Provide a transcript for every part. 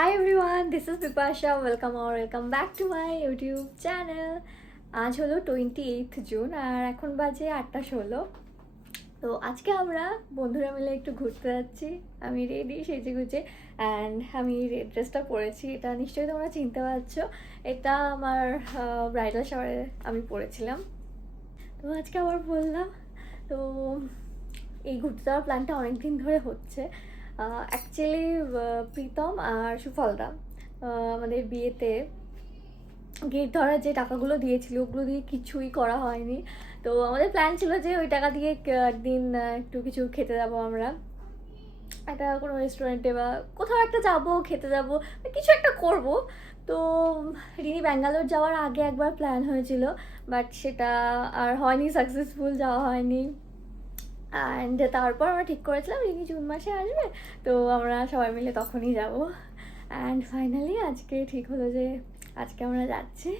Hi everyone, this is Bipasha. Welcome back to my YouTube channel. আজ হলো 28th June আর এখন বাজে 8:16। তো আজকে আমরা বন্ধুরা মিলে একটু ঘুরতে যাচ্ছি। আমি রেডি সেজেগুজে অ্যান্ড আমি রেড ড্রেসটা পরেছি। এটা নিশ্চয়ই তোমরা চিনতে পারছো, এটা আমার ব্রাইডাল শাওয়ারে আমি পরেছিলাম। তো আজকে আবার বললাম। তো এই ঘুরতে যাওয়ার প্ল্যানটা অনেকদিন ধরে হচ্ছে। অ্যাকচুয়ালি প্রীতম আর সুফলদা আমাদের বিয়েতে গেট ধরার যে টাকাগুলো দিয়েছিল ওগুলো দিয়ে কিছুই করা হয়নি। তো আমাদের প্ল্যান ছিল যে ওই টাকা দিয়ে একদিন একটু কিছু খেতে যাবো, আমরা একটা কোনো রেস্টুরেন্টে বা কোথাও একটা যাবো, খেতে যাবো, কিছু একটা করব। তো রিনি ব্যাঙ্গালোর যাওয়ার আগে একবার প্ল্যান হয়েছিল, বাট সেটা আর হয়নি, সাকসেসফুল যাওয়া হয়নি। অ্যান্ড তারপর আমরা ঠিক করেছিলাম রিনি জুন মাসে আসবে, তো আমরা সবাই মিলে তখনই যাব। অ্যান্ড ফাইনালি আজকে ঠিক হলো যে আজকে আমরা যাচ্ছি।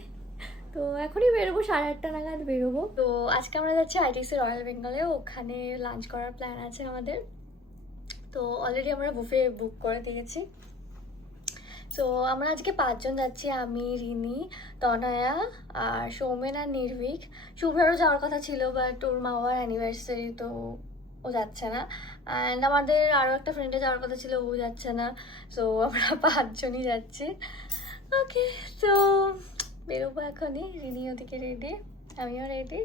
তো এখনই বেরোবো, 8:30 নাগাদ বেরোবো। তো আজকে আমরা যাচ্ছি আইটিসি রয়্যাল বেঙ্গলে, ওখানে লাঞ্চ করার প্ল্যান আছে আমাদের। তো অলরেডি আমরা বুফে বুক করে দিয়েছি। তো আমরা আজকে 5 জন যাচ্ছি, আমি, রিনি, তনয়া আর সৌমেন আর নির্ভীক। শুভ্রারও যাওয়ার কথা ছিল, বাট ওর মা বাবার অ্যানিভার্সারি, তো ও যাচ্ছে না। অ্যান্ড আমাদের আরও একটা ফ্রেন্ডে যাওয়ার কথা ছিল, ও যাচ্ছে না। সো আমরা 5 জনই যাচ্ছি। ওকে, তো বেরোবো এখনই। রিনি ওদিকে রেডি, আমিও রেডি।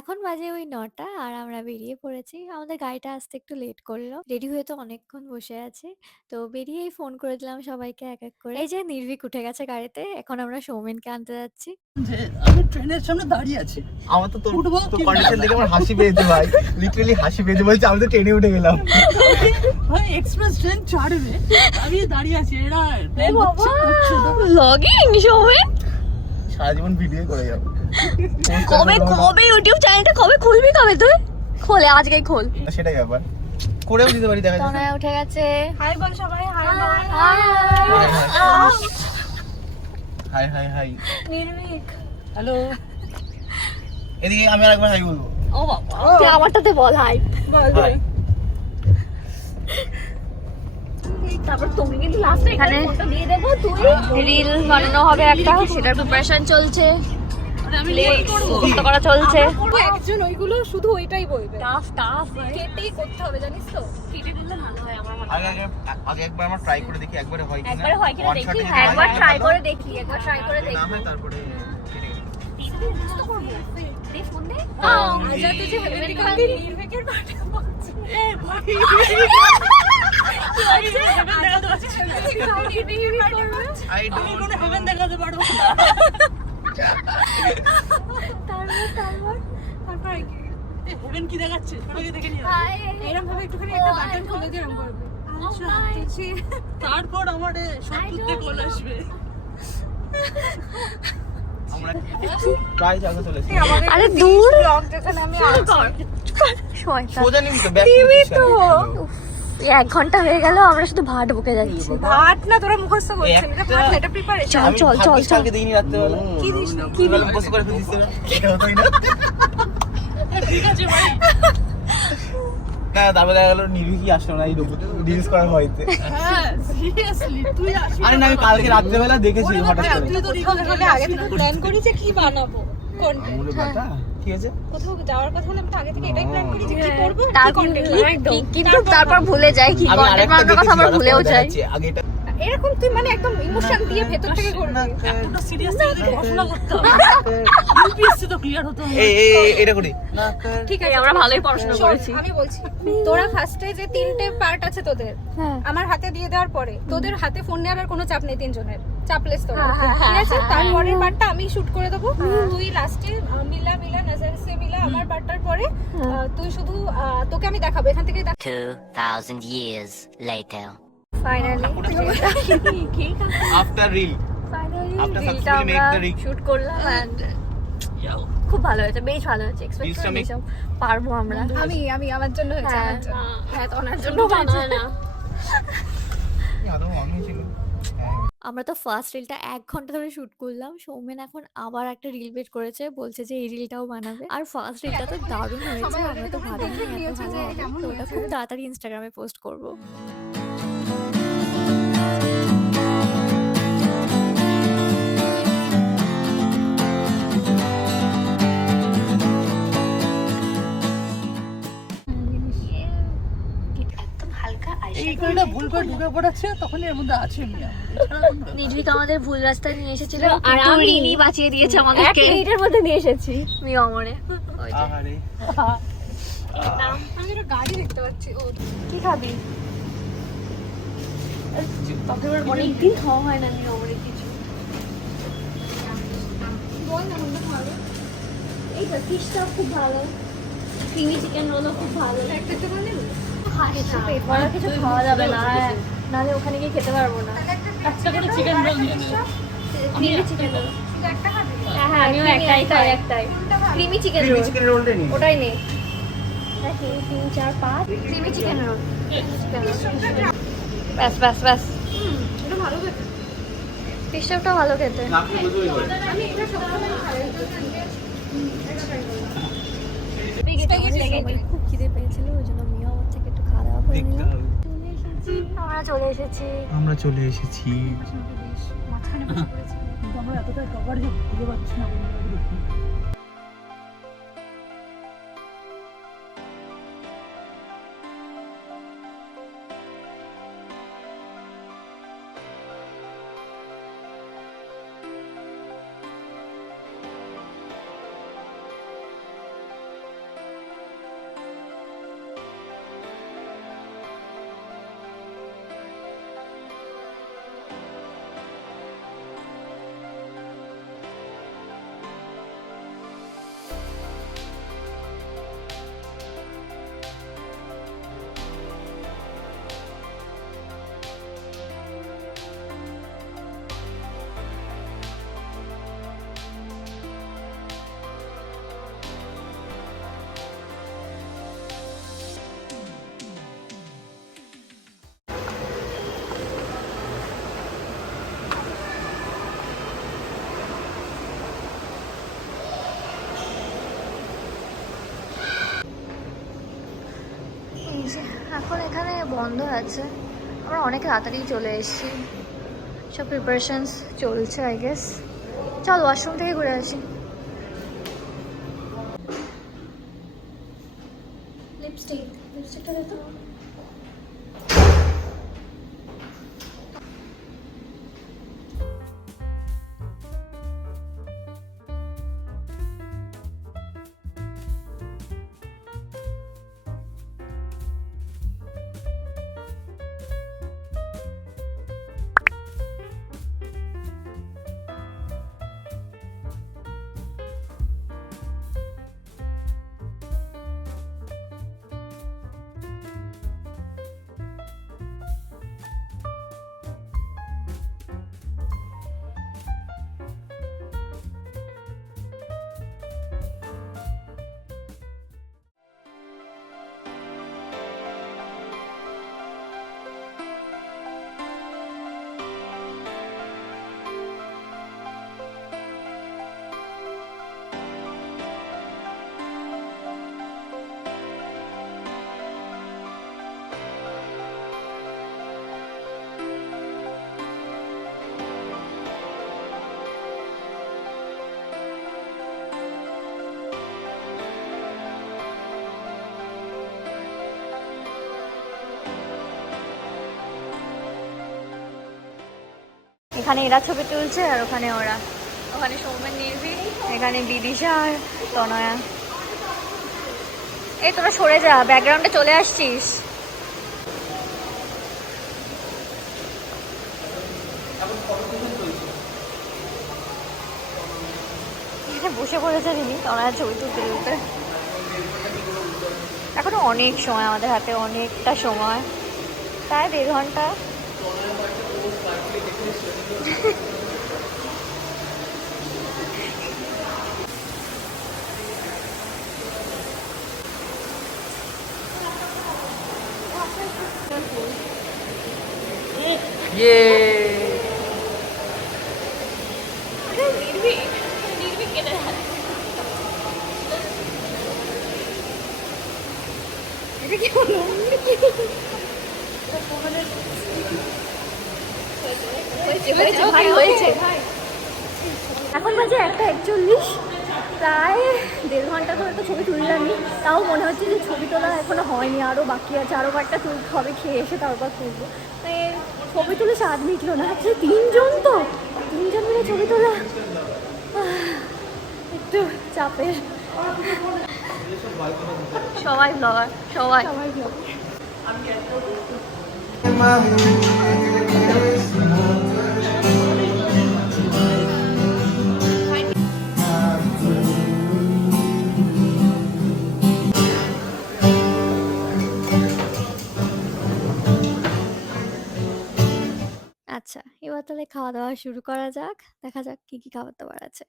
এখন বাজে ওই 9টা আর আমরা বেরিয়ে পড়েছি। আমাদের গাড়িটা আসতে একটু লেট করলো, রেডি হয়ে তো অনেকক্ষণ বসে আছি। তো বেরিয়েই ফোন করে দিলাম সবাইকে এক এক করে। এই যে নির্ভীক উঠে গেছে গাড়িতে, এখন আমরা সৌমেনকে আনতে যাচ্ছি। যে আমি ট্রেনের সামনে দাঁড়িয়ে আছি, আমার তো তোর কন্ডিশন দেখে আমার হাসি পেয়েছে ভাই, লিটারালি হাসি পেয়েছে। বলছে আমি তো ট্রেনে উঠে গেলাম ভাই এক্সপ্রেস ট্রেন ছাড়বে, আমি দাঁড়িয়ে আছি। এরা ট্রেন হচ্ছে ব্লগিং সৌমেন, সারা জীবন ভিডিও করে যাবো। কবে ইউটিউব চ্যানেলটা কবে খুলবি? কবে তুই খোলে? আজকেই খোল। সেটাই ব্যাপার, করেও দিতে পারি। দেখা তনয়া উঠে গেছে। হাই বল সবাই, হাই হাই হাই হাই। নির্ভীক হ্যালো, এদিকে আমি আরেকবার হাই বলবো। ও বাবা, তুই আমারটাতে বল হাই। বল হাই। তারপর তোকে কিন্তু লাস্টে এখানে ফোনটা দিয়ে দেব। তুই রিল বানানো হবে একটা, সেটার প্রিপারেশন চলছে, আমি কষ্ট করা চলছে। পুরো একজন ওইগুলো শুধু ওইটাই বলবে, টাফ কেটেই করতে হবে, জানিস তো? কেটে দিলে ভালো হয় আমার মনে আগে আগে একবার আমরা ট্রাই করে দেখি, একবারে হয় কিনা। একবার হয় কিনা One দেখি। shot এ যদি হ্যাঁ, একবার হয়, ট্রাই করে দেখি, একবার ট্রাই করে না দেখি। হয় তারপরে কেটে গেলে। চেষ্টা করব। দে ফোন দে। আজাদ যে হেভেন কালকে নির্ভীকের পাঠে বলছে, এ ভাই আই আমি ডোন্ট কোনো হেভেন দেখাতে পারবো না। তারপর এ হেভেন কি দেখাচ্ছে? সবাইকে দেখে নিও। এরকম ভাবে একটুখানি একটা বাটন খুলে দিয়ে এরকম করবে। আচ্ছা, তারপর আমার সত্যি কল আসবে। আমরা প্রায় জায়গা চলেছি। আরে দূর ব্লগ যেখানে আমি সোজা নিবি তো, ব্যাক তো 1 ঘন্টা হয়ে গেল, আমরা শুধু ভাট বকে যাচ্ছি। ভাত না, তোরা মুখস্থ করছিস, এটা ভাত না, এটা প্রিপারেশন। চল চল চল চল। কালকে দেখিনি রাত্রেবেলা। কি দিস নি? কি বলে বসে করে ফেলছিস না? এটা হতোই না। ঠিক আছে ভাই, না তারপরে দেখা গেল নির্ভীকই আসলো না এই রিলস করার হইতে। হ্যাঁ সিরিয়াসলি তুই আসবি? আরে না, আমি কালকে রাত্রেবেলা দেখেছি হঠাৎ করে। তুই তো কোথাও গেলে আগে থেকে প্ল্যান করি যে কি বানাবো, কোনটা। আমুলে বাটা কি আছে? কোথাও যাওয়ার কথা হলে আমি তো আগে থেকে এটাই প্ল্যান করি যে কি করবো, কি তারপর কন্টেন্ট কিন্তু তারপর ভুলে যাই কি আমি কন্টেন্ট আরেকটা বানানোর কথা আমরা দেখেছি, ভুলেও ওটা যাই। দেখাচ্ছি। আগে এটা এরকম তুই মানে একদম ইমোশন দিয়ে ভেতর থেকে করবি। এতটা সিরিয়াস থেকে পড়াশোনা করতে হবে। ইউপিএসসি তো ক্লিয়ার হতে হবে। এটা করি। ঠিক আছে, আমরা ভালোই পড়াশোনা শোন, করেছি। আমি বলছি তোরা ফার্স্টে যে 3টে পার্ট আছে তোদের, হ্যাঁ। আমার হাতে দিয়ে দেওয়ার পরে তোদের হাতে ফোন নেওয়ার আর কোনো চাপ নেই, 3 জনের চাপলেস তোরা, হ্যাঁ, ঠিক আছে? হ্যাঁ, তারপরের পার্টটা আমি শুট করে দেবো, তুই লাস্টে মিলা নজর সে মিলা আমার পার্টটার পরে তুই শুধু তোকে আমি দেখাবো এখান থেকে 2,000 years later. Finally after reel, finally After রিলটা successfully make আমরা the rig. শুট করলাম এন্ড খুব ভালো হয়েছে, বেশ ভালো হয়েছে। এক্সপেক্ট Reels টা করিনি সব পারবো আমরা। আমি আমার জন্য হয়েছে, হ্যাঁ আমার জন্য। হ্যাঁ, তো ওনার জন্য শুধু হয়েছে। বানায় না। আদৌ অন হয়েছিল? হ্যাঁ। আমরা তো ফার্স্ট রিলটা 1 ঘন্টা ধরে শুট করলাম। সৌমেন এখন আবার একটা রিল বের করেছে, বলছে যে এই রিলটাও বানাবে। আর ফার্স্ট রিলটা তো দারুণ হয়েছে, সবাই আমরা তো ওটাকে ভাবিনি দেখে এত নিয়েছে ভালো যে হবে। কেমন তো ওটা হয়েছে। খুব তাড়াতাড়ি ইনস্টাগ্রামে পোস্ট করব। এই করে ভুল করে ঢুকে পড়াচ্ছে, তখন এর মধ্যে আছে মিয়া। এছাড়া কোনো ব্যাপার না। নিজুইক আমাদের ভুল রাস্তায় নিয়ে এসেছিল, আর কিন্তু আমি- রিনি বাঁচিয়ে দিয়েছে আমাদেরকে। 1 মিনিটের মধ্যে নিয়ে এসেছি মি অমরে। ওই যে। আহারে। আমি একটা গাড়ি দেখতে পাচ্ছি। ও কি খাবি? অনেকদিন খাওয়া হয় না মি অমরে কিছু। বল না কোনটা খাবে? এই তো ফিশটা খুব ভালো, ক্রিমি চিকেন রোলও খুব ভালো। একটা তো মানে কিছু পেট ভরা কিছু খাওয়া যাবে না, নাহলে ওখানে গিয়ে খেতে পারবো না। একটা করে চিকেন রোল নিয়ে নিও। Creamy chicken roll. শুধু একটা খাবে? হ্যাঁ হ্যাঁ, আমিও একটাই খাই, একটাই creamy chicken creamy roll. Chicken রোলটা নিন। ওটাই নে। 3 4 5 ক্রিমি চিকেন রোল। ব্যাস ব্যাস ব্যাস। এটা ভালো খেতে। ফিশটা ভালো খেতে। না আপনি বুঝুই করে। আমি এটা সবসময় খাই। সবাই খুব খিদে পেয়েছিল, ওই জন্য মিও আমার থেকে একটু খাওয়া দাওয়া করে দেখতে নিলাম। হবে। আমরা চলে এসেছি। আমরা চলে এসেছি। মাঝখানে বসে পড়েছি। কিন্তু আমরা এতটা কভার যে খুঁজে পাচ্ছি না কোনোভাবে দেখুন। এই যে এখন এখানে বন্ধ আছে, আমরা অনেক তাড়াতাড়ি চলে এসেছি। সব প্রিপারেশনস চলছে আই গেস। চল ওয়াশরুম থেকে ঘুরে আসি। লিপস্টিকটা দে তো। এখানে এরা ছবি তুলছে আর ওখানে ওরা, ওখানে সৌমেন নির্ভি, এখানে বিদিশা আর তনয়া। এই তোরা সরে যা, ব্যাকগ্রাউন্ডে চলে আসছিস। এখানে বসে পড়েছে তিনি, তনয়া ছবি তুলতে তুলতে। এখনো অনেক সময় আমাদের হাতে, অনেকটা সময়, প্রায় 1.5 ঘন্টা। ইয়ে এখন বাজে 1:41, প্রায় 1.5 ঘন্টা ধরে তো ছবি তুললামই। তাও মনে হচ্ছে যে ছবি তোলা এখনো হয়নি, আরও বাকি আছে, আরও কয়েকটা তুলতে হবে, খেয়ে এসে তারপর তুলবো। মানে ছবি তুলে স্বাদ মিটলো না। আচ্ছা 3 জন তো, 3 জন মিলে ছবি তোলা একটু চাপের। সবাই ব্লগার, সবাই ব্লগার। আচ্ছা, এবার তাহলে খাওয়া দাওয়া শুরু করা যাক। দেখা যাক কি কি খাবার দাবার আছে।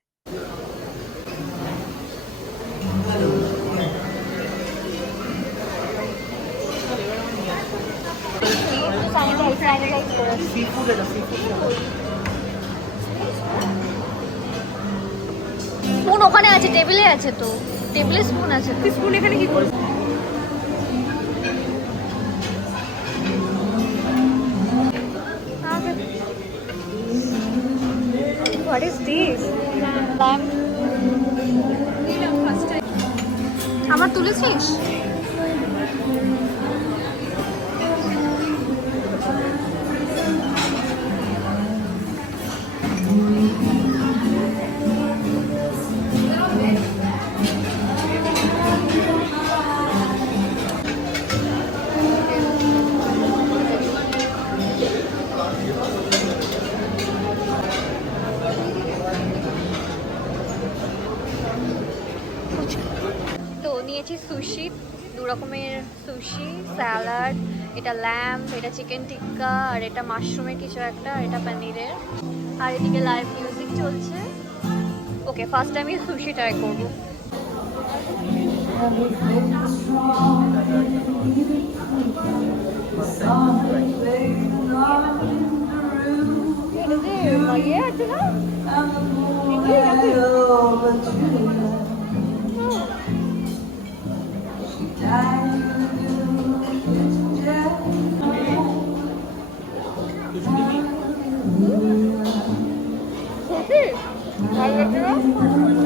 স্পুন ওখানে আছে, টেবিলে আছে তো, টেবিলে স্পুন আছে। স্পুন এখানে কি করছিস? What is this? Lamb. আমার তুলেছিস? তো নিয়েছি সুশি, 2 রকমের সুশি, স্যালাড, এটা ল্যাম্ব, এটা চিকেন টিক্কা, আর এটা মাশরুমের কিছু একটা, আর এটা পনিরের। আর এদিকে লাইভ মিউজিক চলছে। ওকে, ফার্স্ট আমি সুশি ট্রাই করবো। এটা যে ইয়ে আছে না,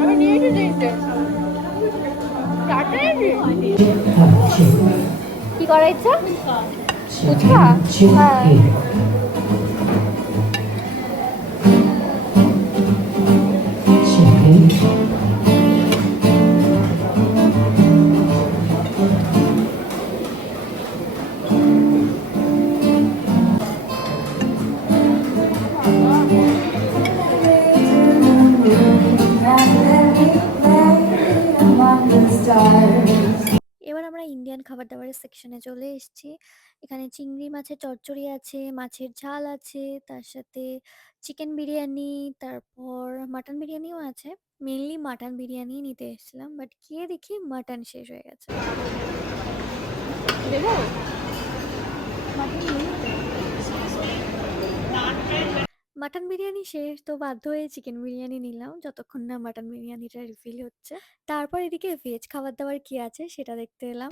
আমি নিয়েছি তিনটে। কি করা ইচ্ছা? ফুচকা? হ্যাঁ। এবার আমরা ইন্ডিয়ান খাবার দাবারের সেকশনে চলে এসেছি। এখানে চিংড়ি মাছের চচ্চড়ি আছে, মাছের ঝাল আছে, তার সাথে চিকেন বিরিয়ানি, তারপর মাটন বিরিয়ানিও আছে। মেনলি মাটন বিরিয়ানি নিতে এসেছিলাম, বাট গিয়ে দেখি মাটন শেষ হয়ে গেছে। দেবো? মাটন বিরিয়ানি শেষ, তো বাধ্য হয়ে চিকেন বিরিয়ানি নিলাম, যতক্ষণ না মাটন বিরিয়ানিটা রিফিল হচ্ছে। তারপর এদিকে ভেজ খাবার দাবার কি আছে সেটা দেখতে এলাম।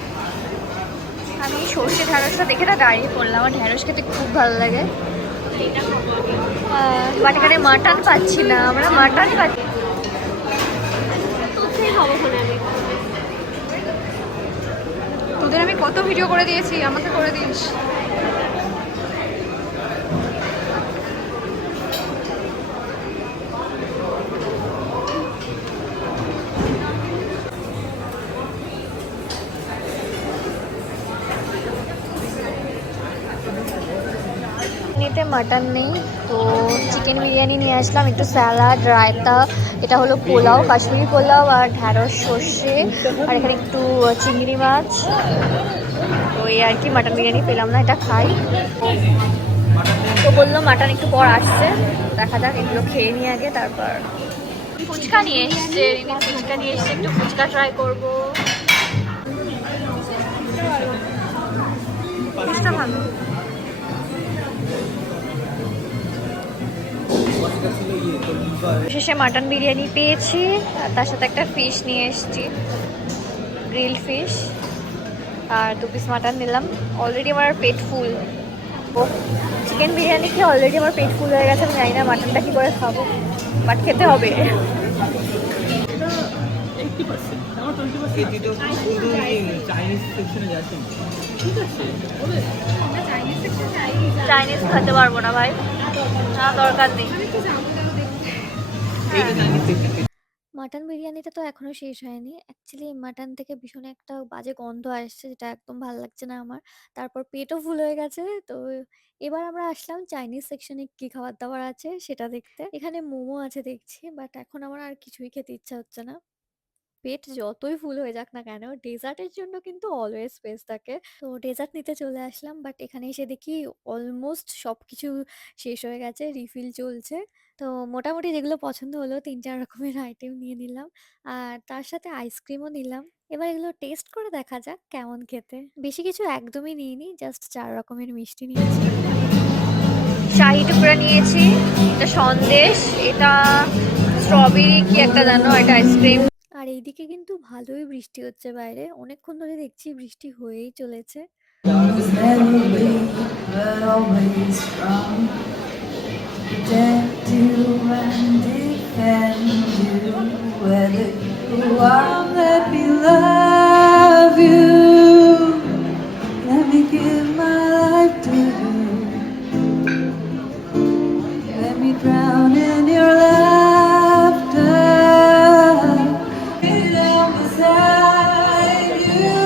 আমি সর্ষে ঢ্যাঁড়সটা দেখে না দাঁড়িয়ে পড়লাম, আমার ঢ্যাঁড়স খেতে খুব ভালো লাগে। বাট এখানে মাটন পাচ্ছি না, আমরা মাটন পাচ্ছি। তোদের আমি কত ভিডিও করে দিয়েছি, আমাকে করে দিস। এতে মাটন নেই, তো চিকেন বিরিয়ানি নিয়ে আসলাম, একটু স্যালাড, রায়তা, এটা হলো পোলাও, কাশ্মীরি পোলাও, আর ঢ্যাঁড়স, সর্ষে, আর এখানে একটু চিংড়ি মাছ। তো এই আর কি, মাটন বিরিয়ানি পেলাম না, এটা খাই। তো বললো মাটন একটু পর আসছে, দেখা যাক, এগুলো খেয়ে নিয়ে আগে তারপর। ফুচকা নিয়ে এসছে, ফুচকা নিয়ে এসছে, একটু ফুচকা ট্রাই করবো। ফুচকা ভালো। শেষে মাটন বিরিয়ানি পেয়েছি আর তার সাথে একটা ফিশ নিয়ে এসেছি, গ্রিল ফিশ, আর 2 পিস মাটন নিলাম। অলরেডি আমার পেট ফুল। চিকেন বিরিয়ানি খেয়ে অলরেডি আমার পেট ফুল হয়ে গেছে। আমি জানি না মাটনটা কী করে খাবো, বাট খেতে হবে। চাইনিজ খেতে পারবো না ভাই, না দরকার নেই। মাটন বিরিয়ানিটা তো এখনো শেষ হয়নি। অ্যাকচুয়ালি মাটন থেকে ভীষণ একটা বাজে গন্ধ আসছে, যেটা একদম ভালো লাগছে না আমার। তারপর পেটও ফুল হয়ে গেছে। তো এবার আমরা আসলাম চাইনিজ সেকশনে কি খাবার দাবার আছে সেটা দেখতে। এখানে মোমো আছে দেখছি, বাট এখন আমার আর কিছুই খেতে ইচ্ছা হচ্ছে না। পেট যতই ফুল হয়ে যাক না কেন, ডেজার্টের জন্য কিন্তু অলওয়েজ স্পেস থাকে। তো ডেজার্ট নিতে চলে আসলাম, বাট এখানে এসে দেখি অলমোস্ট সবকিছু শেষ হয়ে গেছে, রিফিল চলছে। তো মোটামুটি যেগুলো পছন্দ হলো 3-4 রকমের আইটেম নিয়ে নিলাম, আর তার সাথে আইসক্রিমও নিলাম। এবার এগুলো টেস্ট করে দেখা যাক কেমন খেতে। বেশি কিছু একদমই নিইনি, জাস্ট 4 রকমের মিষ্টি নিয়েছি। শাহি টুকরা নিয়েছি, এটা সন্দেশ, এটা স্ট্রবেরি কি একটা জানো, এটা আইসক্রিম। আর এইদিকে কিন্তু ভালোই বৃষ্টি হচ্ছে বাইরে, অনেকক্ষণ ধরে দেখছি বৃষ্টি হয়েই চলেছে। Drown in your laughter, down beside you.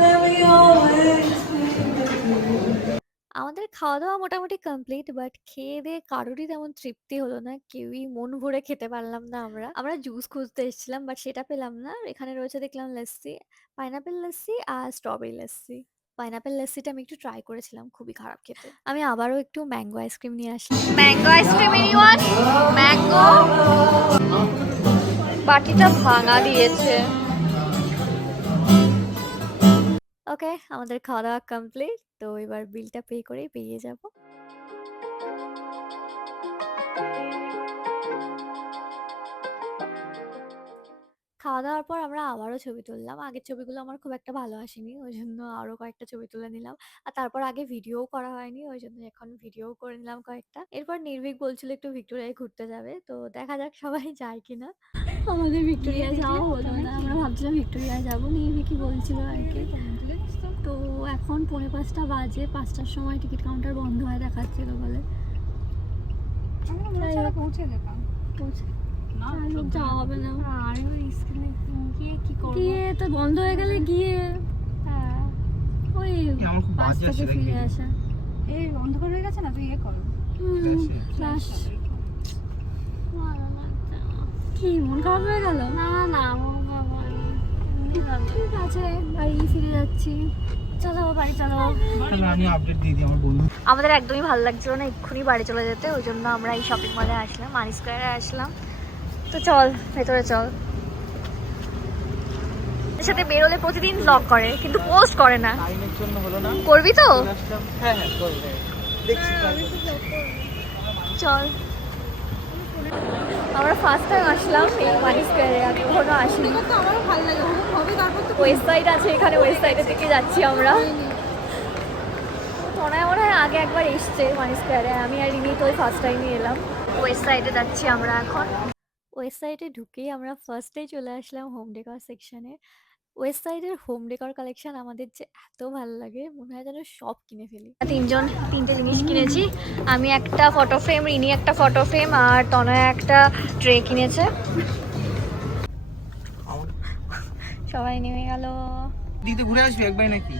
Let me always be with you. আমাদের খাওয়া দাওয়া মোটামুটি কমপ্লিট, বাট খেয়ে দিয়ে কারোরই তেমন তৃপ্তি হলো না, কেউই মন ভরে খেতে পারলাম না। আমরা জুস খুঁজতে এসেছিলাম, বাট সেটা পেলাম না। এখানে রয়েছে দেখলাম লস্যি, পাইনাপেল লস্যি আর স্ট্রবেরি লস্যি। পাইনাপেল লস্যিটা আমি একটু ট্রাই করেছিলাম, খুবই খারাপ খেতে। আমি আবারও একটু ম্যাঙ্গো আইসক্রিম নিয়ে আসলাম। Mango ice cream anyone? ম্যাঙ্গো। বাটিটা ভাঙা দিয়েছে। ওকে, আমাদের খাওয়া দাওয়া কমপ্লিট। তো এবার বিলটা পে করেই বেরিয়ে যাব। খাওয়া দাওয়ার পর আমরা আবারও ছবি তুললাম। আগের ছবিগুলো আমার খুব একটা ভালো আসেনি, ওই জন্য আরো কয়েকটা ছবি তুলে নিলাম। আর তারপর আগে ভিডিও করা হয়নি, ওই জন্য এখন ভিডিও করে নিলাম কয়েকটা। এরপর নির্ভীক বলছিল একটু ভিক্টোরিয়ায় ঘুরতে যাবে, তো দেখা যাক সবাই যায় কিনা। আমাদের ভিক্টোরিয়া যাওয়া হলো না, আমরা ভাবছিলাম ভিক্টোরিয়া যাবো, নির্ভীকই বলছিল আর কি। তো এখন 4:45 বাজে, 5টার সময় টিকিট কাউন্টার বন্ধ হয় দেখাচ্ছিল বলে। পৌঁছে যেতাম। যাওয়া হবে না, আর স্কুলে গিয়ে কি করব, গিয়ে তো বন্ধ হয়ে গেলে গিয়ে ওই 5 থেকে ফিরে আসা। এই অন্ধকার হয়ে গেছে না, তুই ইয়ে কর। কি মন খারাপ হয়ে গেল? না না, ঠিক আছে, বাড়ি ফিরে যাচ্ছি। চলো বাড়ি চলো। আমি আপডেট দিয়ে দিই আমার বন্ধু। আমাদের একদমই ভালো লাগছিল না এক্ষুনি বাড়ি চলে যেতে, ওই জন্য আমরা এই শপিং মলে আসলাম, মানি স্কোয়ারে আসলাম। তো চল ভেতরে চল। এর সাথে বেরোলে প্রতিদিন ব্লগ করে কিন্তু পোস্ট করে না। টাইমের জন্য হলো না। করবি তো? হ্যাঁ করব, দেখছি। চল। আমরা ফার্স্ট টাইম আসলাম এই মানি স্কোয়ারে, আগে কখনো আসিনি। আমারও ভালো লাগে, হবে তারপর তো ওয়েস্ট সাইড আছে এখানে, ওয়েস্ট সাইডের দিকে যাচ্ছি আমরা। মনে হয় আগে একবার এসছে মানি স্কোয়ারে, আমি আর রিমি তো ওই ফার্স্ট টাইমই এলাম। ওয়েস্ট সাইডে যাচ্ছি আমরা এখন। ওয়েস্ট সাইডে ঢুকেই আমরা ফার্স্টেই চলে আসলাম হোম ডেকর সেকশনে। ওয়েস্ট সাইডের হোম ডেকর কালেকশন আমাদের যে এত ভালো লাগে, মনে হয় যেন সব কিনে ফেলি। 3টে জিনিস কিনেছি, আমি একটা ফটো ফ্রেম, রিনি একটা ফটো ফ্রেম, আর তনয় একটা ট্রে কিনেছে। সবাই নেমে গেল। দিতে ঘুরে আসবি একবার নাকি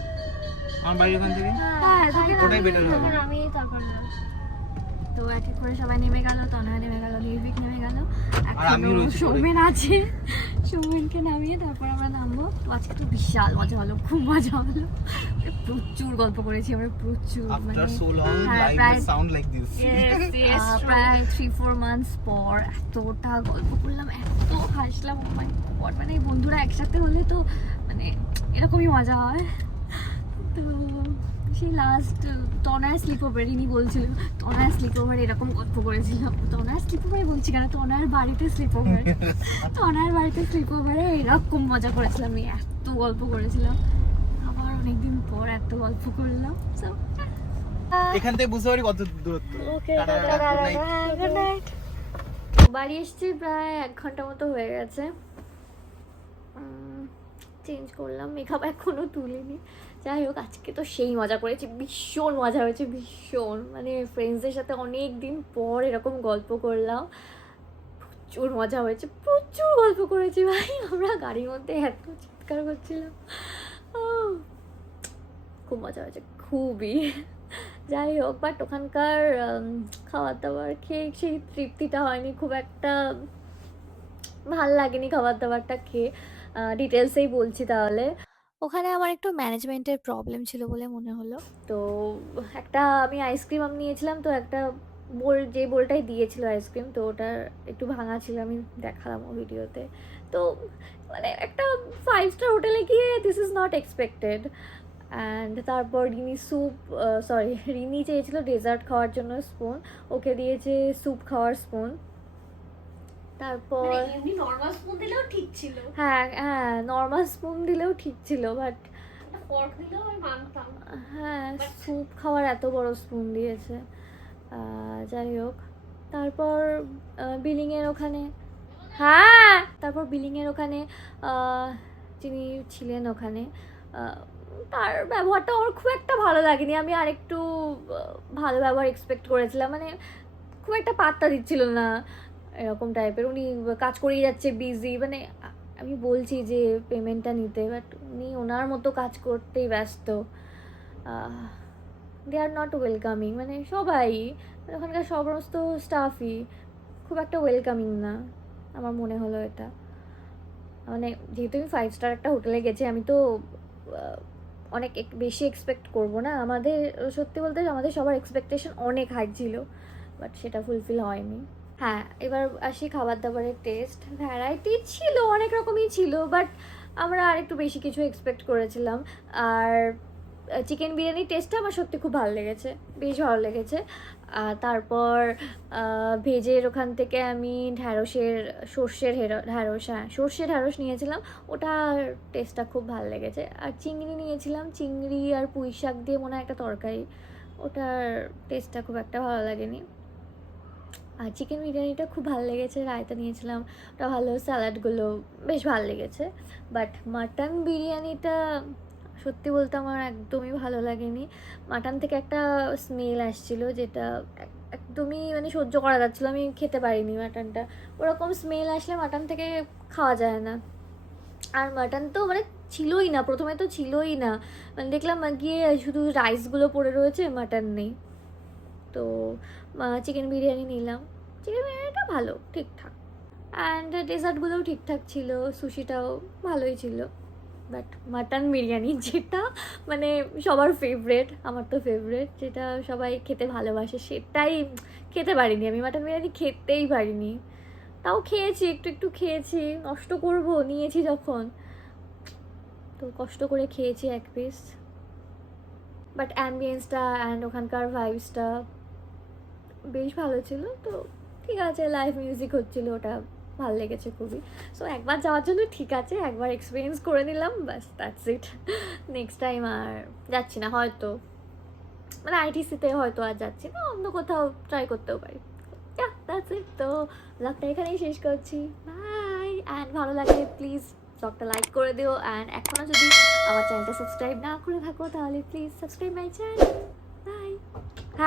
আমার বাড়ির ওখান থেকে? হ্যাঁ, ওটাই বেটার হবে। আমি তারপর তো এক এক করে সবাই নেমে গেল, তনয় নেমে গেল, নির্ভীক নেমে গেল, আমিও রয়েছি সৌমেন আছে। সৌমেনকে নামিয়ে তারপর আমরা নামবো। আজকে তো বিশাল মজা হলো, খুব মজা হলো, প্রচুর গল্প করেছি আমরা, প্রচুর। After so long, হ্যাঁ, life প্রায় will sound like this. প্রায় 3-4 মান্থস পর এতটা গল্প করলাম, এত হাসলাম। ও মাই গড, মানে বন্ধুরা একসাথে হলে তো মানে এরকমই মজা হয়। তো সেই লাস্ট তনয়ের স্লিপ ওভার, ইনি বলছিল তনয়ের স্লিপ ওভার এরকম গল্প করেছিলাম। তনয়ের স্লিপ ওভারে বলছি কেন, তনয়ের বাড়িতে স্লিপ ওভার, তনয়ের বাড়িতে স্লিপ ওভারে এরকম মজা করেছিলাম, আমি এত গল্প করেছিলাম। আবার অনেকদিন পর এত গল্প করলাম। So, এখান থেকে বুঝতে পারি কত দূরত্ব। ওকে, গুড নাইট। বাড়ি এসেছি প্রায় 1 ঘন্টা মতো হয়ে গেছে। চেঞ্জ করলাম, মেকআপ এখনো তুলিনি। যাই হোক, আজকে তো সেই মজা করেছি, ভীষণ মজা হয়েছে, ভীষণ। মানে ফ্রেন্ডসদের সাথে অনেক দিন পর এরকম গল্প করলাম, প্রচুর মজা হয়েছে, প্রচুর গল্প করেছি ভাই। আমরা গাড়ির মধ্যে এত চিৎকার করছিলাম, খুব মজা হয়েছে, খুবই। যাই হোক, বাট ওখানকার খাবার দাবার খেয়ে সেই তৃপ্তিটা হয়নি, খুব একটা ভাল লাগেনি খাবার দাবারটা খেয়ে। ডিটেলসেই বলছি তাহলে। ওখানে আমার একটু ম্যানেজমেন্টের প্রবলেম ছিল বলে মনে হলো। তো একটা আমি আইসক্রিম নিয়েছিলাম, তো একটা বোল, যে বোলটাই দিয়েছিল আইসক্রিম, তো ওটার একটু ভাঙা ছিল, আমি দেখালাম ও ভিডিওতে। তো মানে একটা 5 স্টার হোটেলে গিয়ে this is not expected. And তারপর রিনি চেয়েছিল ডেজার্ট খাওয়ার জন্য স্পুন, ওকে দিয়েছে স্যুপ খাওয়ার স্পুন। তারপর এমনি নরমাল স্পুন দিলেও ঠিক ছিল, হ্যাঁ নর্মাল স্পুন দিলেও ঠিক ছিল, বাট ফর্ক দিলেও আমি মানতাম। হ্যাঁ স্যুপ খাওয়ার এত বড় স্পুন দিয়েছে। যাই হোক, তারপর বিলিংয়ের ওখানে, তারপর বিলিংয়ের ওখানে যিনি ছিলেন ওখানে, তার ব্যবহারটা আমার খুব একটা ভালো লাগেনি। আমি আরেকটু ভালো ব্যবহার এক্সপেক্ট করেছিলাম, মানে খুব একটা পাত্তা দিচ্ছিল না এরকম টাইপের। উনি কাজ করেই যাচ্ছে, বিজি, মানে আমি বলছি যে পেমেন্টটা নিতে, বাট উনি ওনার মতো কাজ করতেই ব্যস্ত। দে আর নট ওয়েলকামিং, মানে সবাই, ওখানকার সমস্ত স্টাফই খুব একটা ওয়েলকামিং না, আমার মনে হলো এটা। মানে যেহেতু আমি 5 স্টার একটা হোটেলে গেছি, আমি তো অনেক বেশি এক্সপেক্ট করবো না। আমাদের সত্যি বলতে আমাদের সবার এক্সপেকটেশন অনেক হাই ছিল, বাট সেটা ফুলফিল হয়নি। হ্যাঁ, এবার আসি খাবার দাবারের টেস্ট। ভ্যারাইটি ছিল, অনেক রকমই ছিল, বাট আমরা আরেকটু বেশি কিছু এক্সপেক্ট করেছিলাম। আর চিকেন বিরিয়ানির টেস্টটা আমার সত্যি খুব ভালো লেগেছে, বেশ ভালো লেগেছে। তারপর ভেজের ওখান থেকে আমি সর্ষের ঢ্যাঁড়স নিয়েছিলাম, ওটার টেস্টটা খুব ভালো লেগেছে। আর চিংড়ি নিয়েছিলাম, চিংড়ি আর পুঁই শাক দিয়ে মনে হয় একটা তরকারি, ওটার টেস্টটা খুব একটা ভালো লাগেনি। আর চিকেন বিরিয়ানিটা খুব ভালো লেগেছে, রায়তা নিয়েছিলাম, ওটা ভালো, স্যালাডগুলো বেশ ভালো লেগেছে। বাট মাটন বিরিয়ানিটা সত্যি বলতে আমার একদমই ভালো লাগেনি। মাটন থেকে একটা স্মেল আসছিলো, যেটা একদমই মানে সহ্য করা যাচ্ছিলো, আমি খেতে পারিনি মাটনটা। ওরকম স্মেল আসলে মাটন থেকে খাওয়া যায় না। আর মাটন তো মানে ছিলই না, প্রথমে তো ছিলই না, মানে দেখলাম গিয়ে শুধু রাইসগুলো পড়ে রয়েছে, মাটন নেই। তো চিকেন বিরিয়ানি নিলাম, চিকেন বিরিয়ানিটা ভালো, ঠিকঠাক। অ্যান্ড ডেজার্টগুলোও ঠিকঠাক ছিল, সুশিটাও ভালোই ছিল। বাট মাটন বিরিয়ানি, যেটা মানে সবার ফেভারেট, আমার তো ফেভারেট, যেটা সবাই খেতে ভালোবাসে, সেটাই খেতে পারিনি আমি। মাটন বিরিয়ানি খেতেই পারিনি, তাও খেয়েছি, একটু খেয়েছি, নষ্ট করবো নিয়েছি যখন, তো কষ্ট করে খেয়েছি 1 পিস। বাট অ্যাম্বিয়েন্সটা অ্যান্ড ওখানকার ভাইবসটা বেশ ভালো ছিল, তো ঠিক আছে। লাইভ মিউজিক হচ্ছিলো, ওটা ভালো লেগেছে খুবই। সো একবার যাওয়ার জন্য ঠিক আছে, একবার এক্সপিরিয়েন্স করে নিলাম, ব্যাস, দ্যাটস ইট। নেক্সট টাইম আর যাচ্ছি না হয়তো, মানে আইটিসিতে হয়তো আর যাচ্ছি না, অন্য কোথাও ট্রাই করতেও পারি। That's it. তো ব্লগটা এখানেই শেষ করছি, বাই। অ্যান্ড ভালো লাগলে প্লিজ ব্লগটা লাইক করে দিও, অ্যান্ড এখনও যদি আমার চ্যানেলটা সাবস্ক্রাইব না করে থাকো, তাহলে প্লিজ সাবস্ক্রাইব মাই চ্যানেল।